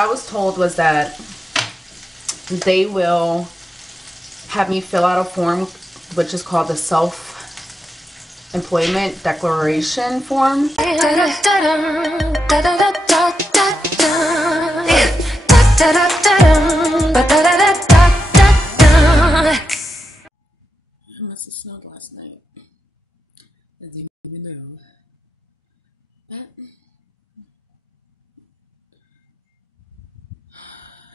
I was told was that they will have me fill out a form which is called the self-employment declaration form. I must have snowed last night. I didn't even know. But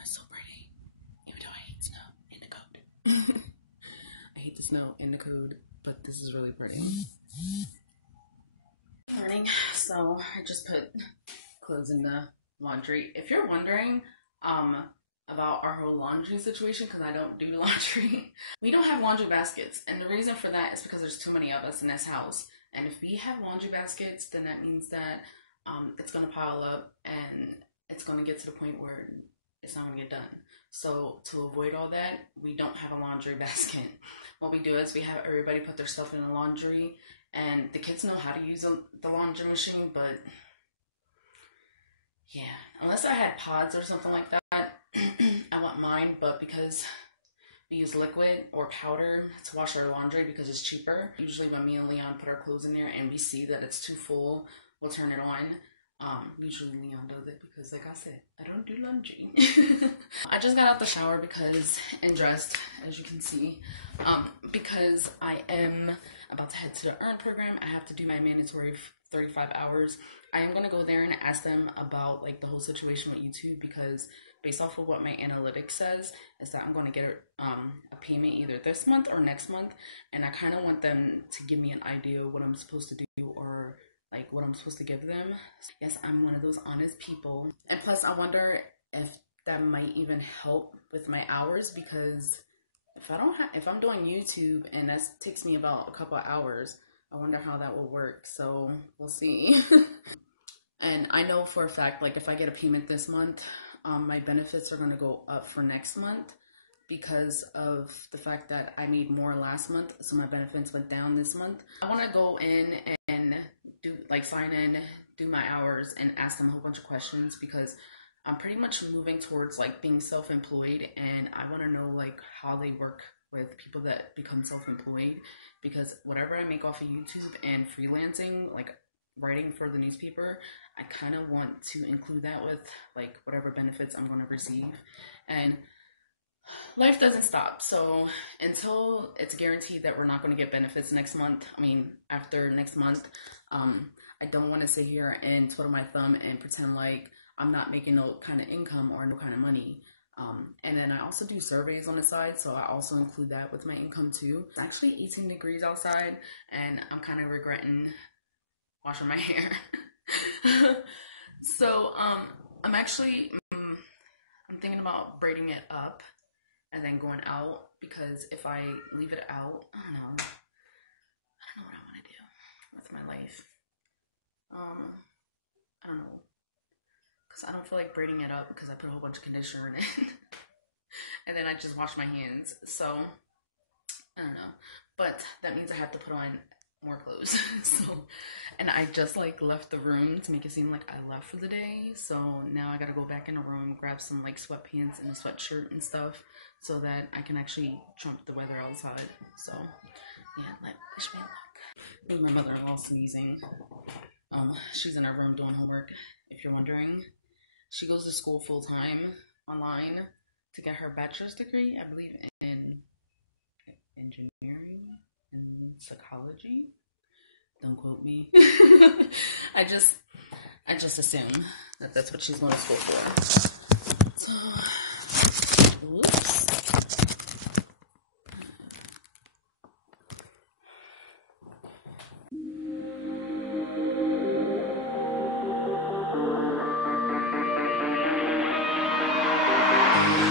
it's so pretty. Even though I hate snow in the code. I hate the snow in the code, but this is really pretty. Morning. So I just put clothes in the laundry. If you're wondering, about our whole laundry situation, because I don't do laundry. We don't have laundry baskets, and the reason for that is because there's too many of us in this house. And if we have laundry baskets, then that means that it's going to pile up and it's going to get to the point where it's not going to get done. So to avoid all that, we don't have a laundry basket. What we do is we have everybody put their stuff in the laundry, and the kids know how to use the laundry machine, but yeah, unless I had pods or something like that, I want mine, but because we use liquid or powder to wash our laundry because it's cheaper. Usually when me and Leon put our clothes in there and we see that it's too full, we'll turn it on. Usually Leon does it because, like I said, I don't do laundry. I just got out the shower and dressed, as you can see, because I am about to head to the EARN program. I have to do my mandatory 35 hours. I am going to go there and ask them about like the whole situation with YouTube, because based off of what my analytics says is that I'm going to get a payment either this month or next month, and I kind of want them to give me an idea of what I'm supposed to do or like what I'm supposed to give them. Yes, I'm one of those honest people, and plus I wonder if that might even help with my hours, because if I'm doing YouTube and that takes me about a couple of hours, I wonder how that will work. So we'll see. And I know for a fact, like if I get a payment this month, my benefits are going to go up for next month because of the fact that I made more last month, so my benefits went down this month. I want to go in and sign in, do my hours, and ask them a whole bunch of questions, because I'm pretty much moving towards like being self-employed, and I want to know like how they work with people that become self-employed, because whatever I make off of YouTube and freelancing, like writing for the newspaper, I kind of want to include that with like whatever benefits I'm going to receive. And life doesn't stop, so until it's guaranteed that we're not going to get benefits after next month, I don't want to sit here and twiddle my thumb and pretend like I'm not making no kind of income or no kind of money. And then I also do surveys on the side, so I also include that with my income too. It's actually 18 degrees outside, and I'm kind of regretting washing my hair. So I'm thinking about braiding it up and then going out, because if I leave it out, I don't know what I want to do with my life. I don't know, because I don't feel like braiding it up because I put a whole bunch of conditioner in it. And then I just wash my hands, so I don't know. But that means I have to put on more clothes. And I just like left the room to make it seem like I left for the day, so now I gotta go back in the room, grab some like sweatpants and a sweatshirt and stuff, so that I can actually trump the weather outside. So yeah, wish me luck. Me and my mother-in-law sneezing. She's in her room doing homework, if you're wondering. She goes to school full-time online to get her bachelor's degree, I believe, in engineering and psychology. Don't quote me. I just assume that that's what she's going to school for. So, whoops.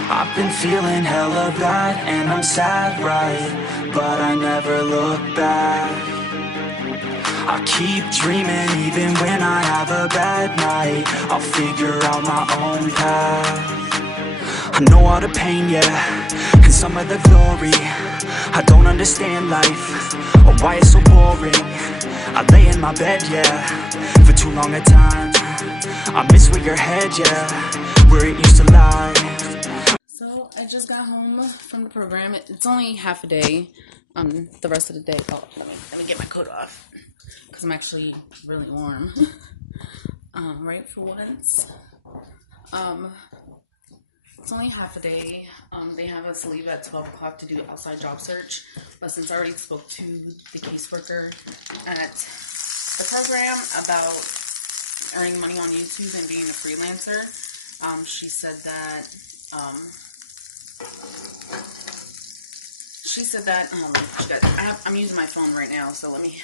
I've been feeling hella bad and I'm sad, right? But I never look back. I keep dreaming even when I have a bad night. I'll figure out my own path. I know all the pain, yeah, and some of the glory. I don't understand life, or why it's so boring. I lay in my bed, yeah, for too long a time. I miss where your head, yeah. where it used to lie. So I just got home from the program. It's only half a day. The rest of the day. Oh, let me get my coat off because I'm actually really warm. Right, for once. It's only half a day. They have us leave at 12 o'clock to do outside job search. But since I already spoke to the caseworker at the program about earning money on YouTube and being a freelancer, she said that I'm using my phone right now, so let me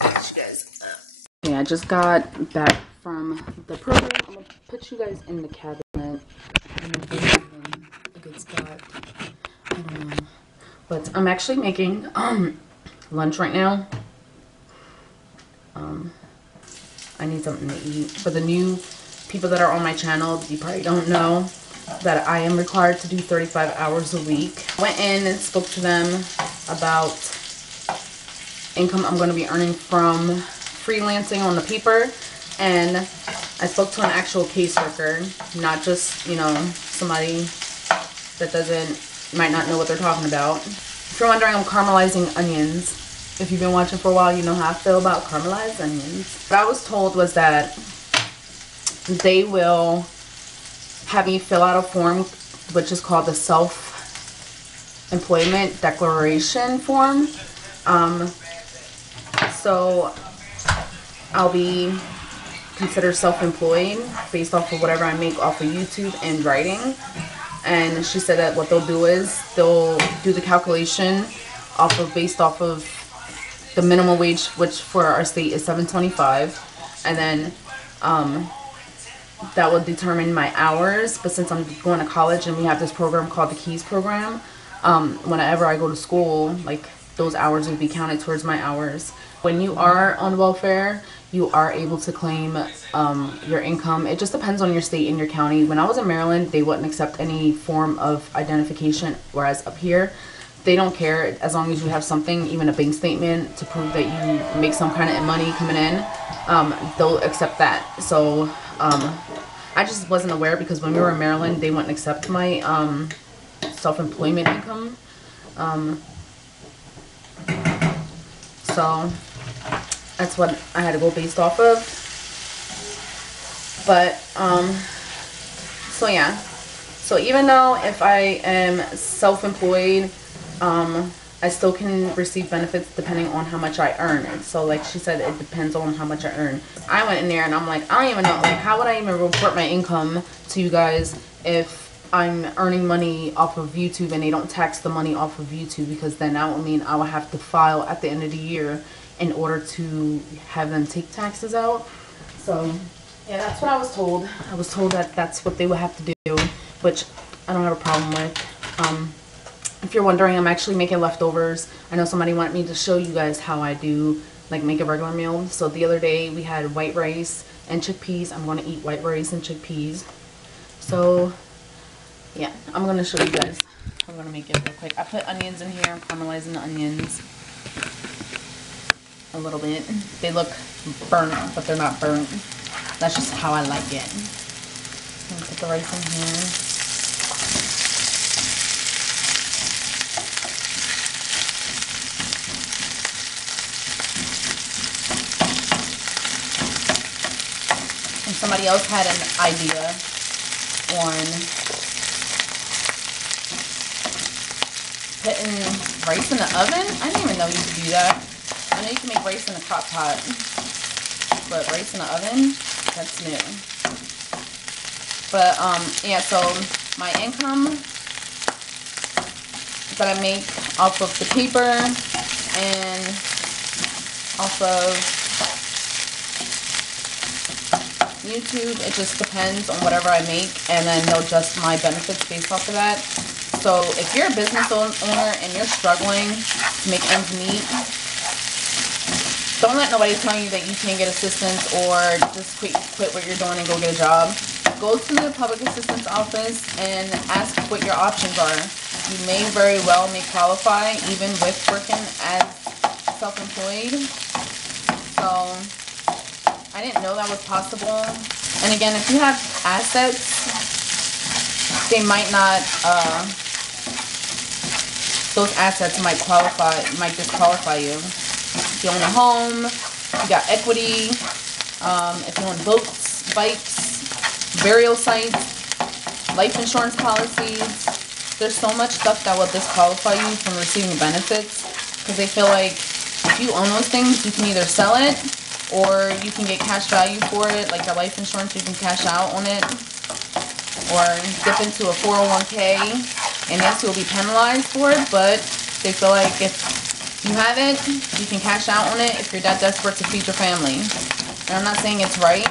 catch you guys up. Okay, I just got back from the program. I'm gonna put you guys in the cabinet. I'm gonna put you in a good spot. I don't know, but I'm actually making lunch right now. I need something to eat. For the new people that are on my channel, you probably don't know that I am required to do 35 hours a week. I went in and spoke to them about income I'm going to be earning from freelancing on the paper, and I spoke to an actual caseworker, not just, you know, somebody that might not know what they're talking about. If you're wondering, I'm caramelizing onions. If you've been watching for a while, you know how I feel about caramelized onions. What I was told was that they will have me fill out a form which is called the self-employment declaration form. So I'll be considered self-employed based off of whatever I make off of YouTube and writing. And she said that what they'll do is they'll do the calculation based off of the minimum wage, which for our state is $7.25, and then that will determine my hours. But since I'm going to college and we have this program called the Keys program, whenever I go to school, like, those hours will be counted towards my hours. When you are on welfare, you are able to claim your income. It just depends on your state and your county. When I was in Maryland, they wouldn't accept any form of identification, whereas up here, they don't care as long as you have something, even a bank statement, to prove that you make some kind of money coming in. They'll accept that. So I just wasn't aware, because when we were in Maryland, they wouldn't accept my self-employment income. So that's what I had to go based off of. But so yeah, so even though if I am self-employed, I still can receive benefits depending on how much I earn. So like she said, it depends on how much I earn. I went in there and I'm like, I don't even know, like, how would I even report my income to you guys if I'm earning money off of YouTube and they don't tax the money off of YouTube? Because then that would mean I would have to file at the end of the year in order to have them take taxes out. So yeah, that's what I was told. I was told that that's what they would have to do, which I don't have a problem with. If you're wondering, I'm actually making leftovers. I know somebody wanted me to show you guys how I do, like, make a regular meal. So the other day we had white rice and chickpeas. I'm going to eat white rice and chickpeas. So yeah, I'm going to show you guys. I'm going to make it real quick. I put onions in here. I'm caramelizing the onions a little bit. They look burnt, but they're not burnt. That's just how I like it. I'm going to put the rice in here. Somebody else had an idea on putting rice in the oven. I didn't even know you could do that. I know you can make rice in a crock pot, but rice in the oven, that's new. But yeah, so my income that I make off of the paper and off of YouTube, it just depends on whatever I make, and then they'll adjust my benefits based off of that. So if you're a business owner and you're struggling to make ends meet, don't let nobody tell you that you can't get assistance or just quit what you're doing and go get a job. Go to the public assistance office and ask what your options are. You may very well may qualify even with working as self-employed. So I didn't know that was possible And again, if you have assets, they might not, those assets might disqualify you. If you own a home, you got equity, if you own boats, bikes, burial sites, life insurance policies, there's so much stuff that will disqualify you from receiving benefits, because they feel like if you own those things, you can either sell it or you can get cash value for it, like your life insurance, you can cash out on it, or dip into a 401k, and yes, you'll be penalized for it, but they feel like if you have it, you can cash out on it if you're that desperate to feed your family. And I'm not saying it's right.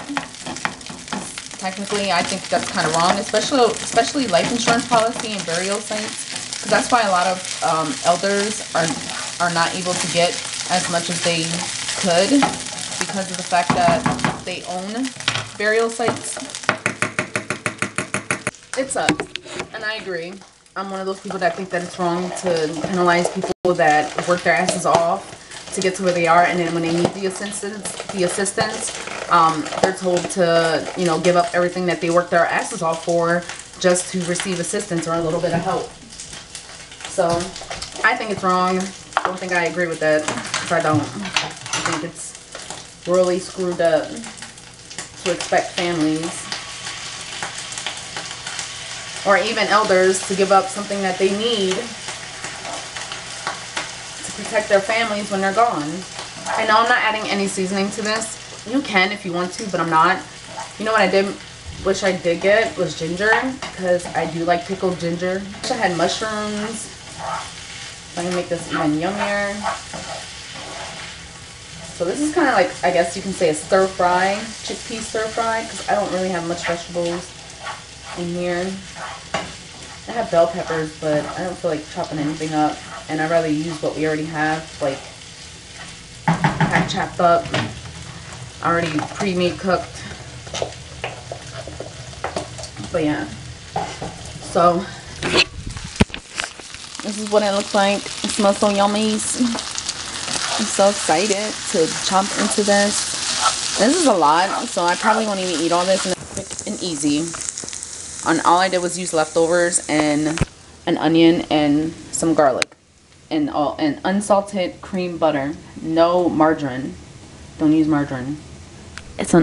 Technically, I think that's kind of wrong, especially life insurance policy and burial sites, because that's why a lot of elders are not able to get as much as they could, because of the fact that they own burial sites. It sucks, and I agree. I'm one of those people that think that it's wrong to penalize people that work their asses off to get to where they are, and then when they need the assistance, they're told to, you know, give up everything that they worked their asses off for just to receive assistance or a little bit of help. So I think it's wrong. I don't think I agree with that, because I don't. I think it's really screwed up to expect families or even elders to give up something that they need to protect their families when they're gone. I know I'm not adding any seasoning to this. You can if you want to, but I'm not. You know what I wish I did get was ginger, because I do like pickled ginger. I wish I had mushrooms, so I can make this even yummier. So this is kind of like, I guess you can say, a stir fry, chickpea stir fry, because I don't really have much vegetables in here. I have bell peppers, but I don't feel like chopping anything up, and I'd rather use what we already have, like half chopped up, already pre-made cooked. But yeah, so this is what it looks like. It smells so yummy. I'm so excited to chomp into this. This is a lot, so I probably won't even eat all this, and it's quick and easy. And all I did was use leftovers and an onion and some garlic and unsalted cream butter. No margarine. Don't use margarine. It's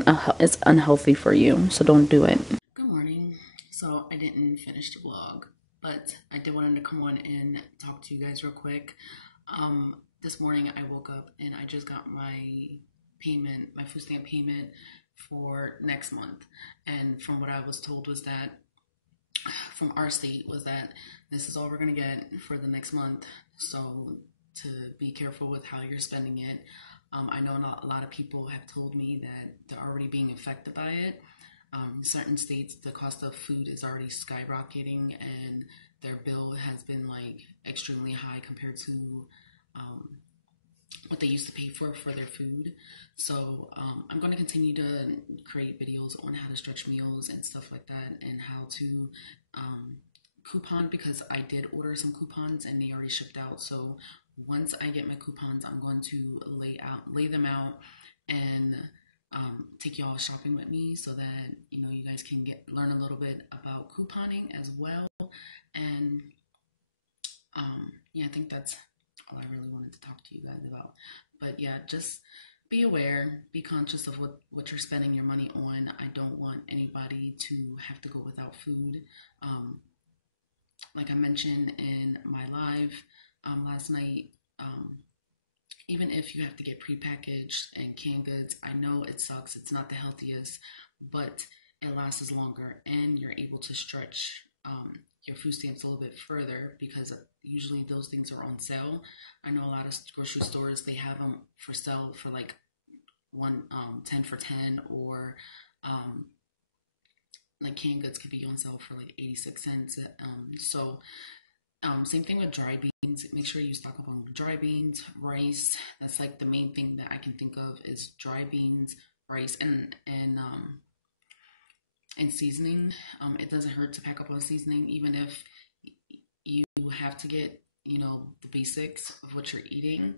unhealthy for you, so don't do it. Good morning. So I didn't finish the vlog, but I did want to come on and talk to you guys real quick. This morning I woke up and I just got my payment, my food stamp payment for next month. And from what I was told was that, from our state, was that this is all we're going to get for the next month. So to be careful with how you're spending it. I know a lot of people have told me that they're already being affected by it. Certain states, the cost of food is already skyrocketing, and their bill has been like extremely high compared to what they used to pay for their food. So I'm going to continue to create videos on how to stretch meals and stuff like that, and how to coupon, because I did order some coupons and they already shipped out. So once I get my coupons, I'm going to lay them out and take y'all shopping with me, so that, you know, you guys can learn a little bit about couponing as well. And yeah, I think that's all I really wanted to talk to you guys about. But yeah, just be aware, be conscious of what you're spending your money on. I don't want anybody to have to go without food. Like I mentioned in my live last night, even if you have to get prepackaged and canned goods, I know it sucks, it's not the healthiest, but it lasts longer, and you're able to stretch your food stamps a little bit further, because usually those things are on sale. I know a lot of grocery stores, they have them for sale for like 10 for 10, or like canned goods could be on sale for like 86 cents. Same thing with dry beans. Make sure you stock up on dry beans, rice. That's like the main thing that I can think of is dry beans, rice, and seasoning. It doesn't hurt to pack up on seasoning, even if you have to get, you know, the basics of what you're eating.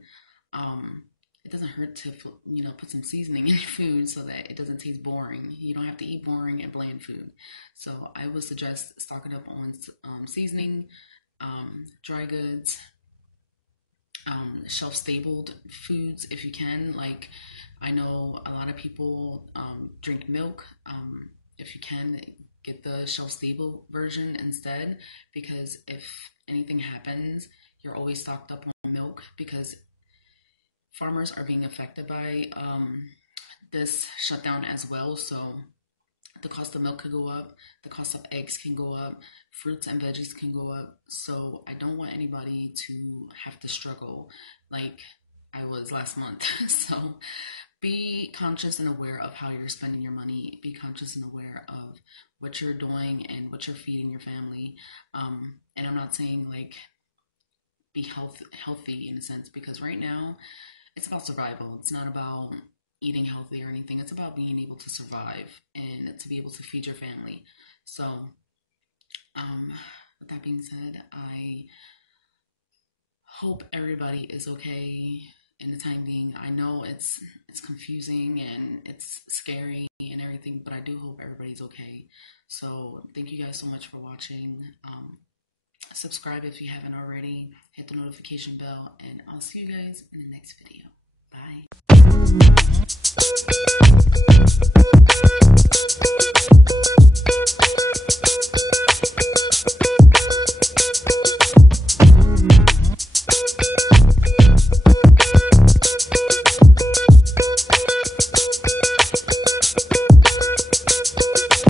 it doesn't hurt to, you know, put some seasoning in your food so that it doesn't taste boring. You don't have to eat boring and bland food. So I would suggest stocking up on seasoning, dry goods, shelf-stabled foods if you can. Like, I know a lot of people drink milk. If you can, get the shelf-stable version instead, because if anything happens, you're always stocked up on milk, because farmers are being affected by this shutdown as well. So the cost of milk could go up, the cost of eggs can go up, fruits and veggies can go up. So I don't want anybody to have to struggle like I was last month. So be conscious and aware of how you're spending your money. Be conscious and aware of what you're doing and what you're feeding your family. And I'm not saying like be healthy in a sense, because right now it's about survival. It's not about eating healthy or anything. It's about being able to survive and to be able to feed your family. So with that being said, I hope everybody is okay in the time being. I know it's confusing and it's scary and everything, but I do hope everybody's okay. So thank you guys so much for watching. Subscribe if you haven't already, hit the notification bell, and I'll see you guys in the next video. Bye.